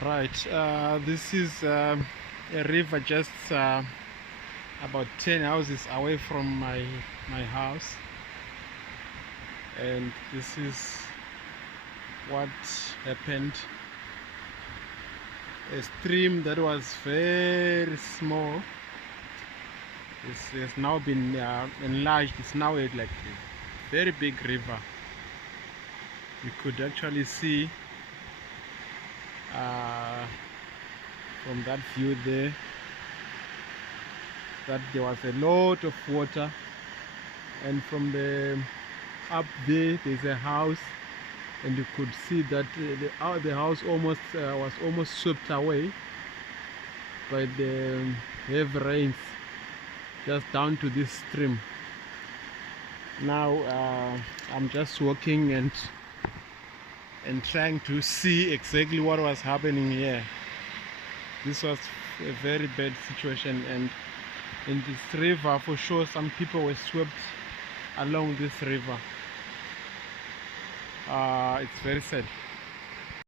Right, this is a river just about 10 houses away from my house, and this is what happened. A stream that was very small has now been enlarged. It's now like a very big river. You could actually see uh, from that view there that there was a lot of water, and from the up there's a house, and you could see that the house almost was almost swept away by the heavy rains, just down to this stream. Now I'm just walking and trying to see exactly what was happening here. This was a very bad situation, and in this river for sure some people were swept along this river. It's very sad.